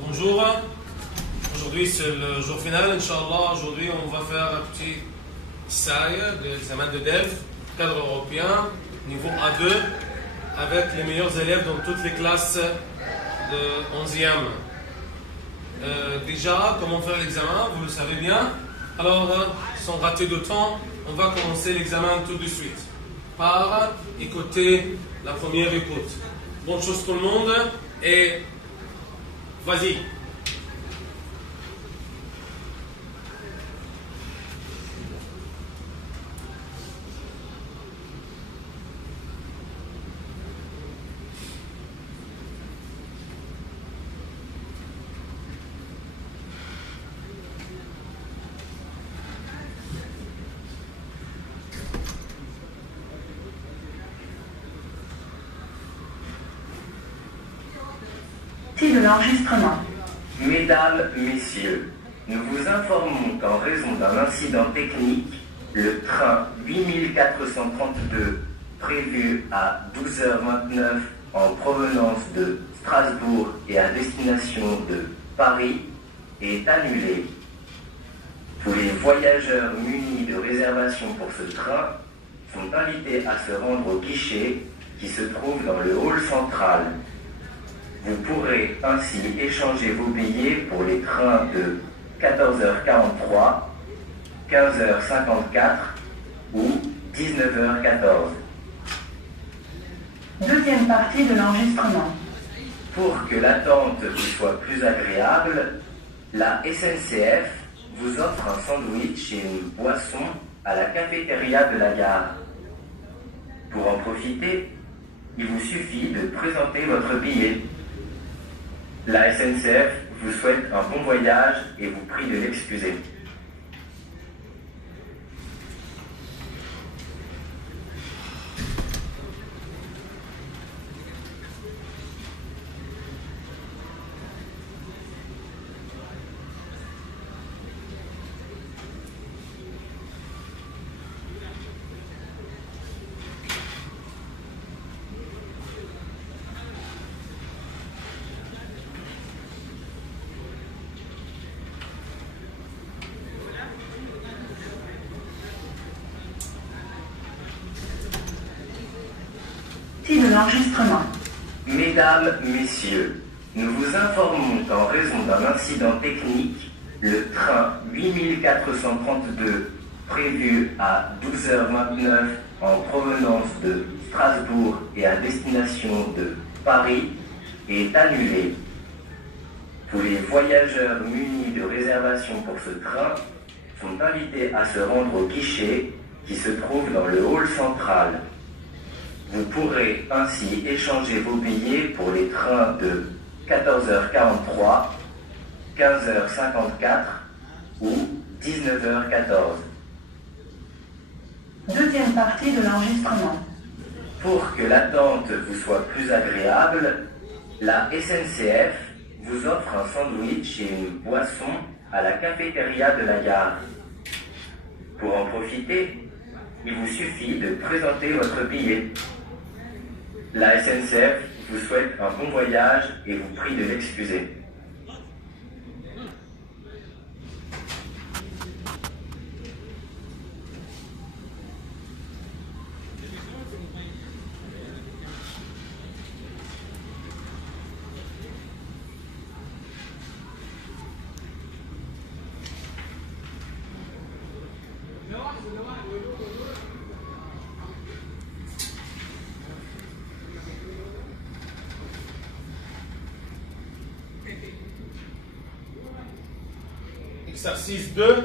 Bonjour. Aujourd'hui c'est le jour final, Inch'Allah. Aujourd'hui on va faire un petit essai de l'examen de DEF, cadre européen, niveau A2, avec les meilleurs élèves dans toutes les classes de 11e. Déjà, comment faire l'examen, vous le savez bien. Alors, sans rater de temps, on va commencer l'examen tout de suite par écouter la première écoute. Bonne chose tout le monde et vas-y. De l'enregistrement. Mesdames, Messieurs, nous vous informons qu'en raison d'un incident technique, le train 8432 prévu à 12h29 en provenance de Strasbourg et à destination de Paris est annulé. Tous les voyageurs munis de réservation pour ce train sont invités à se rendre au guichet qui se trouve dans le hall central. Vous pourrez ainsi échanger vos billets pour les trains de 14h43, 15h54 ou 19h14. Deuxième partie de l'enregistrement. Pour que l'attente vous soit plus agréable, la SNCF vous offre un sandwich et une boisson à la cafétéria de la gare. Pour en profiter, il vous suffit de présenter votre billet. La SNCF vous souhaite un bon voyage et vous prie de l'excuser. De l'enregistrement. Mesdames, Messieurs, nous vous informons qu'en raison d'un incident technique, le train 8432 prévu à 12h29 en provenance de Strasbourg et à destination de Paris est annulé. Tous les voyageurs munis de réservation pour ce train sont invités à se rendre au guichet qui se trouve dans le hall central. Vous pourrez ainsi échanger vos billets pour les trains de 14h43, 15h54 ou 19h14. Deuxième partie de l'enregistrement. Pour que l'attente vous soit plus agréable, la SNCF vous offre un sandwich et une boisson à la cafétéria de la gare. Pour en profiter, il vous suffit de présenter votre billet. La SNCF vous souhaite un bon voyage et vous prie de l'excuser. Exercice 2.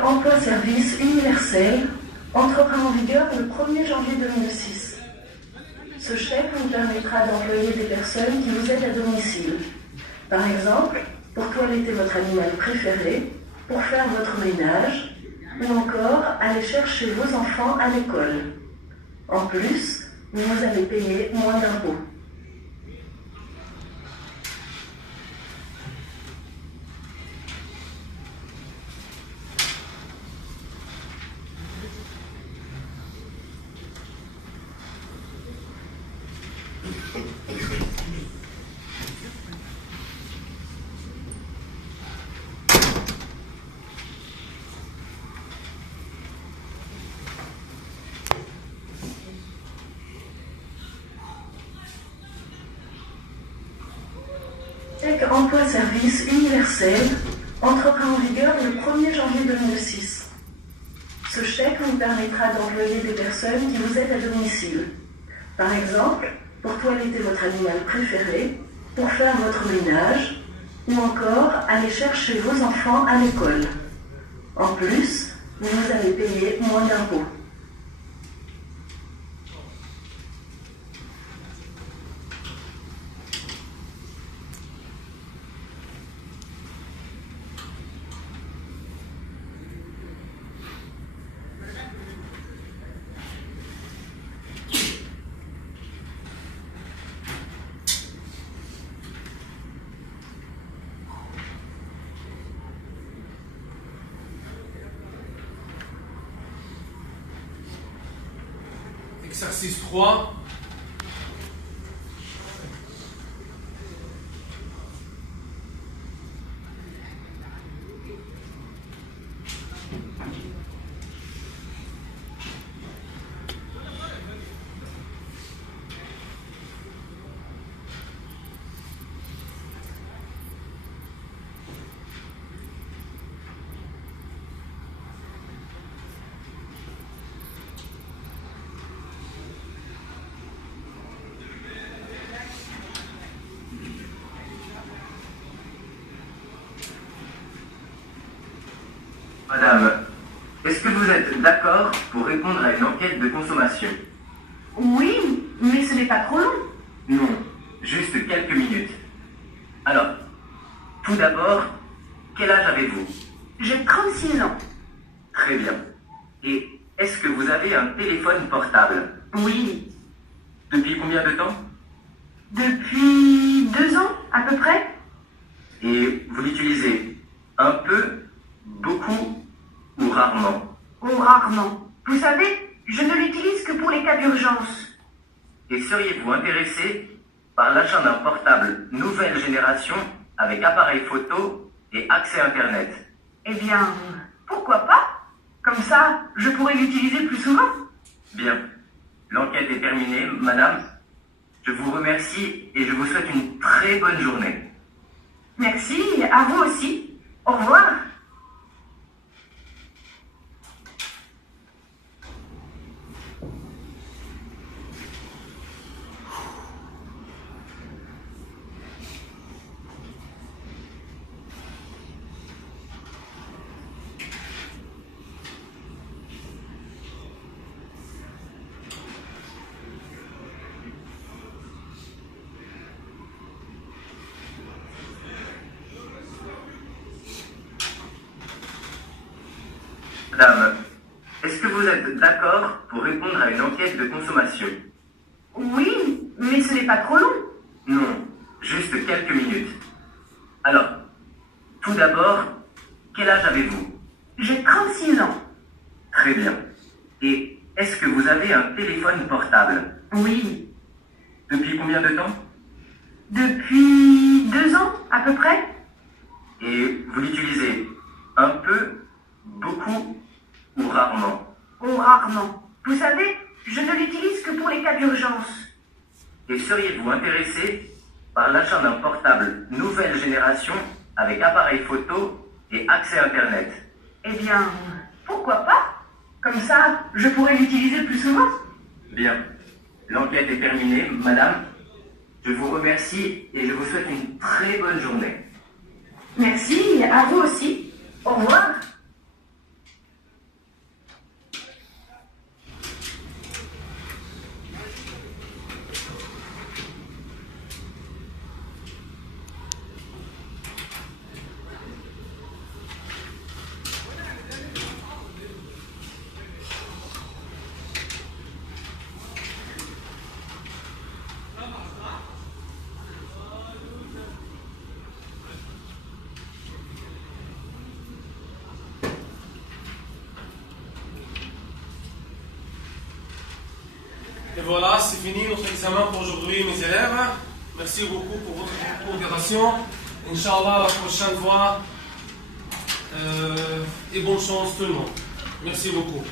Emploi-service universel entrera en vigueur le 1er janvier 2006. Ce chèque vous permettra d'employer des personnes qui vous aident à domicile. Par exemple, pour toiletter votre animal préféré, pour faire votre ménage, ou encore aller chercher vos enfants à l'école. En plus, vous allez payer moins d'impôts. Chèque emploi-service universel entrera en vigueur le 1er janvier 2006. Ce chèque vous permettra d'employer des personnes qui vous aident à domicile. Par exemple, pour toiletter votre animal préféré, pour faire votre ménage, ou encore aller chercher vos enfants à l'école. En plus, vous allez payer moins d'impôts. Exercice 3. Madame, est-ce que vous êtes d'accord pour répondre à une enquête de consommation? Oui, mais ce n'est pas trop long. Non, juste quelques minutes. Alors, tout d'abord, quel âge avez-vous? J'ai 36 ans. Très bien. Et est-ce que vous avez un téléphone portable? Oui. Depuis combien de temps? Depuis 2 ans, à peu près. Et vous l'utilisez un peu, beaucoup ou rarement? Ou rarement. Vous savez, je ne l'utilise que pour les cas d'urgence. Et seriez-vous intéressé par l'achat d'un portable nouvelle génération avec appareil photo et accès Internet? Eh bien, pourquoi pas? Comme ça, je pourrais l'utiliser plus souvent. Bien. L'enquête est terminée, madame. Je vous remercie et je vous souhaite une très bonne journée. Merci, à vous aussi. Au revoir. Madame, est-ce que vous êtes d'accord pour répondre à une enquête de consommation? Oui, mais ce n'est pas trop long. Non, juste quelques minutes. Alors, tout d'abord, quel âge avez-vous? J'ai 36 ans. Très bien. Et est-ce que vous avez un téléphone portable? Oui. Depuis combien de temps? Depuis 2 ans, à peu près. Et vous l'utilisez un peu, beaucoup ou rarement? Ou rarement. Vous savez, je ne l'utilise que pour les cas d'urgence. Et seriez-vous intéressé par l'achat d'un portable nouvelle génération avec appareil photo et accès Internet? Eh bien, pourquoi pas? Comme ça, je pourrais l'utiliser plus souvent. Bien. L'enquête est terminée, madame. Je vous remercie et je vous souhaite une très bonne journée. Merci, à vous aussi. Au revoir. voilà, c'est fini notre examen pour aujourd'hui, mes élèves. Merci beaucoup pour votre coopération. Inch'Allah, la prochaine fois. Et bonne chance tout le monde. Merci beaucoup.